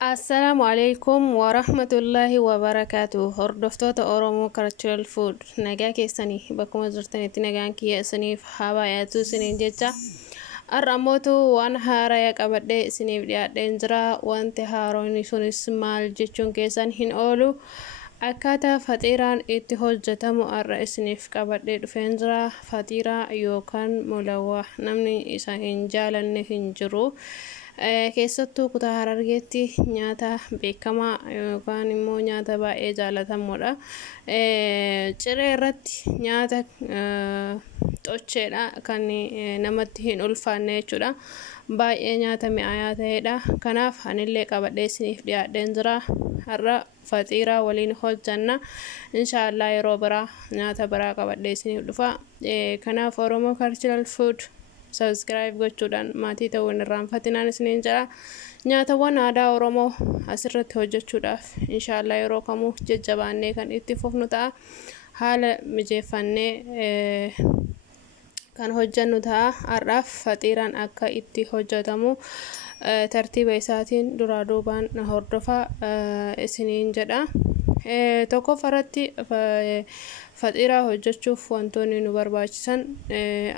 Assalamu alaikum wa rahmatullahi wa barakatuh. Hordoftoota Oromoo Cultural Food nagaa keessanii bakkuma jirtanitti nagaan kiyya isiniif haa baay'atu isiniin jecha ar'amootu waan haaraa qabadhee isiniif dhiyaadheen jira. Wanti haaroon sunis maal jechuun keessan hin oolu akkaataa faxiiraan itti hojjetamu arra isiniif qabadhee dhufeen jira. Faxiiraa yookaan mulawwaa namni isa hin jaalanne hin jiru. Keessattuu kutaa Harargeetti nyaata beekamaa yookaan immoo nyaata baay'ee jaalatamuudha. Ciree irratti nyaata xocheedha kan namatti hin ulfaanne jechuudha. Baay'ee nyaata mi'aayaa ta'edha. Kanaaf anillee qabadhee isiniif dhiyaadheen jira. Har'a faxiiraa waliin hojjanna. Inshaallah yeroo biraa nyaata biraa qabadhee isiniif dhufa. Kanaaf Oromoo Cultural Food subscribe gochuudhaan maatii ta'uun irraanfatinaan isiniin jira. Nyaatawwan aadaa Oromoo asirratti hojjechuudhaaf inshaallah yeroo kamuu jajjabaannee kan itti fufnu ta'a. Haala mijeeffannee kan hojjennu ta'a. Har'aaf faxiiraan akka itti hojjetamu tartiiba isaatiin duraa duubaan hordofaa isiniin jedha. Tokkoffaratti faxiiraa hojjechuuf wantoonni nu barbaachisan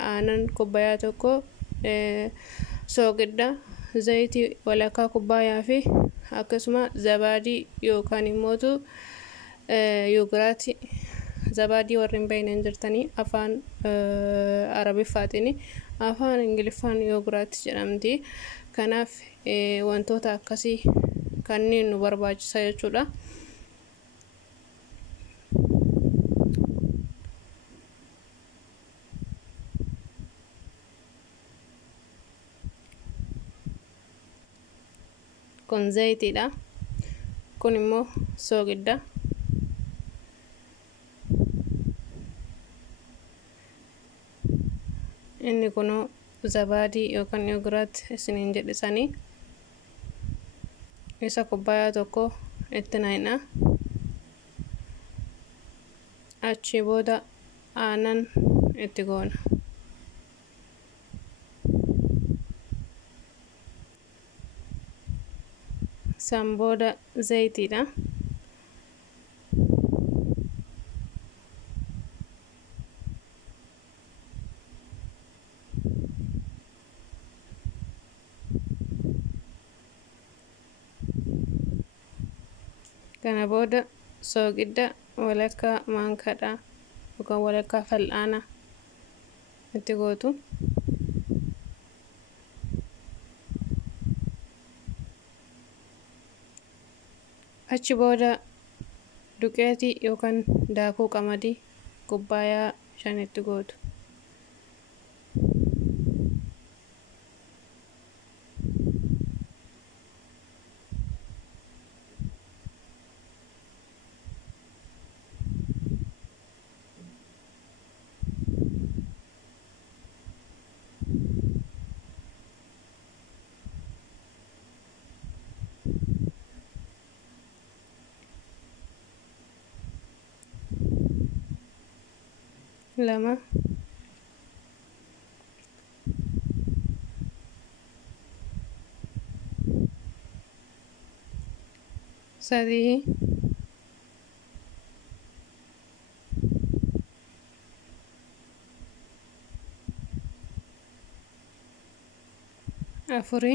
aanan kubbayaa tokko, soogidda, zayitii walakkaa kubbayaa fi akkasuma zabaadii yookaan immootu yoogiraatii. Zabaadii warri hin beekne jirtanii afaan Arabiffaatiin afaan Ingiliffaan yoogiraatii jedhamti. Kanaaf wantoota akkasii kanneen nu barbaachisa jechuudha. Kun zayitiidha. Kun immoo soogidda. Inni kunoo zabaadii yookaan yoogiraat isiniin jedhisanii. Isa kubbayaa tokko itti naqna. Achi booda aanan itti goona. San booda zayitiidha. Kana booda soogidda walakkaa maankaadha yookaan walakkaa fal'aana itti gootu. Achi booda duqeetii yookaan daakuu qamadii kubbayaa 5 itti gootu. Lama, sadii, afuri,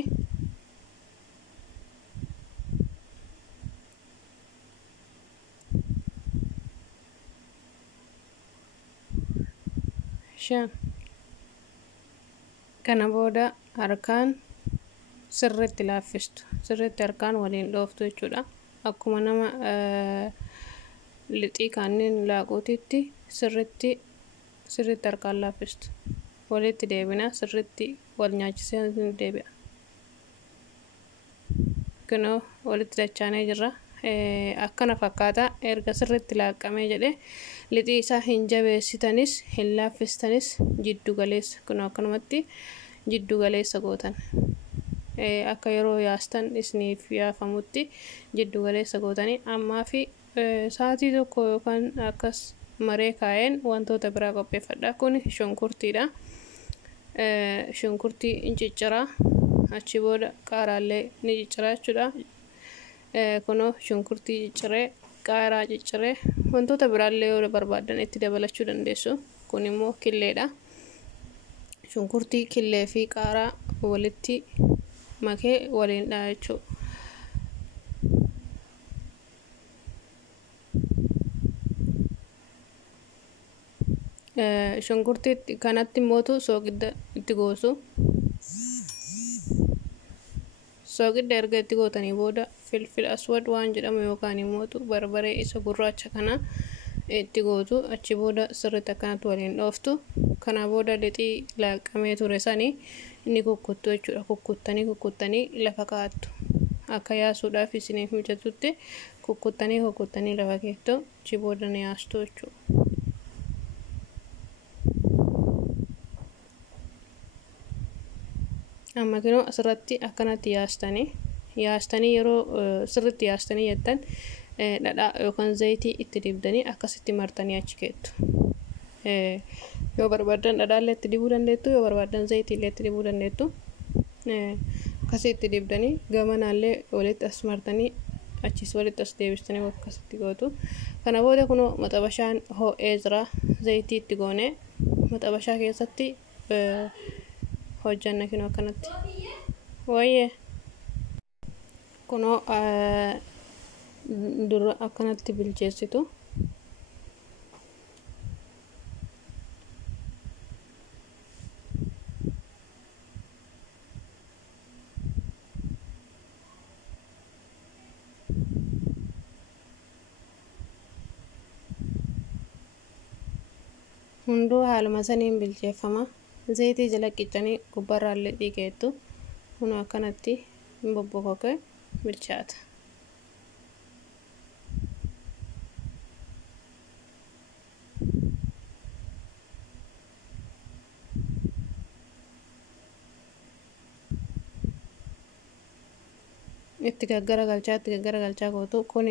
shan. Kana booda harkaan sirriitti laaffistu. Sirriitti harkaan waliin dhooftu jechuudha. Akkuma nama lixii kanneen laaquutitti sirriitti harkaan laaffistu. Walitti deebina sirriitti wal nyaachisee deebi'a. Kunoo walitti dachaanee jirra. Akkana fakkaata erga sirriitti laaqqamee jedhee lixii isaa hin jabeessitanis hin laaffistanis jiddu galeessa. Kun akkanumatti jiddu galeessa gootan. Akka yeroo yaastan isiniif yaafamutti jiddu galeessa gootanii ammaa fi sa'aatii tokko yookaan akkas maree kaa'een wantoota biraa qopheeffadha. Kun shunkurtiidha. Shunkurtii in cicciraa. Achi booda qaaraallee ni cicciraa jechuudha. Kuno shunkurtii cicciree qaaraa cicciree wantoota biraallee yoo barbaadan itti dabalachuu dandeessu. Kun immoo killeedha. Shunkurtii killee fi qaaraa walitti makee waliin dha jechuudha. Shunkurtii kanatti mootu soogidda itti goosu. Soogidda erga itti gootanii booda filfil aswad waan jedhamu yookaan immoo barbaree isa gurraacha kana itti gootu. Achi booda sirriitti akkanatti waliin dhooftu. Kana booda lixii laaqamee ture sanii inni kukkuttu jechuudha. Kukkuttanii lafa kaa'attu. Akka yaasuudhaaf isiniif mijatutti kukkuttanii lafa keettu. Achi booda ni yaastu jechuudha. Amma kinoo asirratti akkanatti yaastanii yeroo sirriitti yaastanii jettan dhadhaa yookaan zayitii itti dibdanii akkasitti martanii achi keettu. Yoo barbaadan dhadhaallee itti dibuu dandeettu, yoo barbaadan zayitiillee itti dibuu dandeettu. Akkasii itti dibdanii gamanaallee walitti as martanii achis walitti as deebistanii akkasitti gootu. Kana booda kunoo maxabashaan ho'ee jira. Zayitii itti goonee maxabashaa keessatti hojjanna kinoo akkanatti. Wayyee kunoo dura akkanatti bilcheessitu. Hunduu haaluma saniin bilcheeffama. Zayitii jala qicanii gubbarraallee dhiqeettu. Kun akkanatti bobbokokee bilchaata. Itti gaggaragalchaa gootu. Kun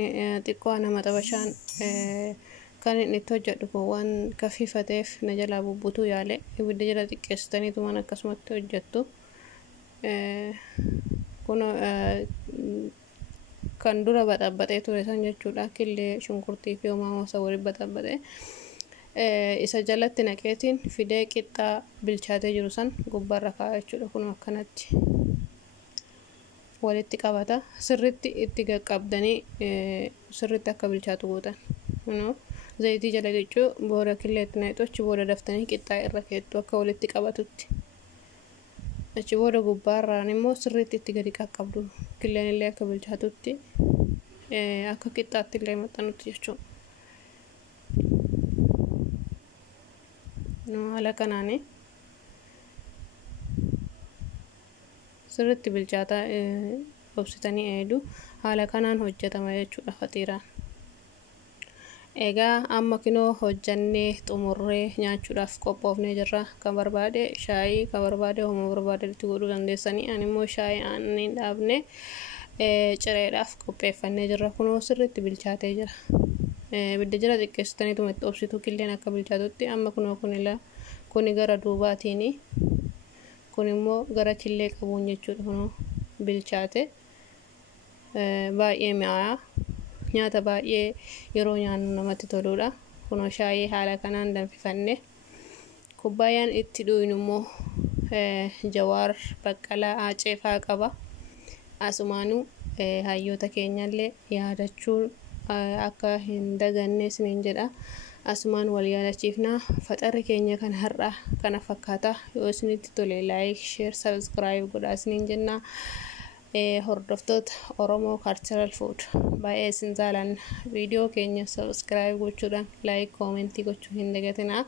xiqqoo nama xabashaan kan inni itti hojjedhu kun waan kafiifateef na jalaa bubbutuu yaale ibidda jala xiqqeessitaniitu waan akkasumatti hojjettu. Kun kan dura baxabbaxee ture san jechuudha. Killee shunkurtii fi hoomaamosa waliin baxabbaxee isa jalatti naqeetiin fidee qixxaa bilchaatee jiru san gubbarra kaa'a jechuudha. Kun akkanatti walitti qabata. Sirriitti itti qaqqabdanii sirriitti akka bilchaatu gootan. Zayitii jala qicuu booda killeetti naqxu achi booda daftanii qixxaa irra keettu akka walitti qabatutti. Achi booda gubbaarraan immoo sirriitti itti gadi qaqqabdu. Killeen illee akka bilchaatutti akka qixxaatti illee maxxanutti jechuudha. Haala kanaani sirriitti bilchaataa obsitanii eedu. Haala kanaan hojjetama jechuudha faxiiraan. Egaa amma kinoo hojjannee xumurree nyaachuudhaaf qophoofnee jirra. Kan barbaade shaayii, kan barbaade hooma barbaade itti godhuu dandeessanii. Ani immoo shaayii aannan dhaabne cireedhaaf qopheeffannee jirra. Kunoo sirriitti bilchaatee jira. Ibidda jala xiqqeessitaniituma itti obsitu killeen akka bilchaatutti. Amma kunoo kuni gara duubaatiini. Kun immoo gara killee qabuun jechuudha. Kunoo bilchaate baay'ee mi'aayaa. Nyaata baay'ee yeroo nyaannu namatti toludha. Kunoo shaayii haala kanaan danfifanne. Kubbaayaan itti dhuynu immoo Jawaar Baqqalaa Aacee fa'aa qaba. Asumaanuu hayyoota keenyallee yaadachuun akka hin daganne isiniin jedha. Asumaan wal yaadachiifna. Faxarri keenya kan har'a kana fakkaata. Yoo isinitti tole like, share, subscribe godhaa isiniin jenna. Hordoftoota Oromoo Cultural Food baay'ee isin jaalanna. Viidiyoo keenya subscribe gochuudhaan like, comment gochuu hin dagatinaa.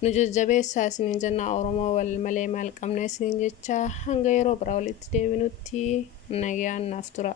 Nu jajjabeessaa isiniin jenna. Oromoo wal malee maal qabna isiniin jecha hanga yeroo biraa walitti deebinutti nagaan naaf tura.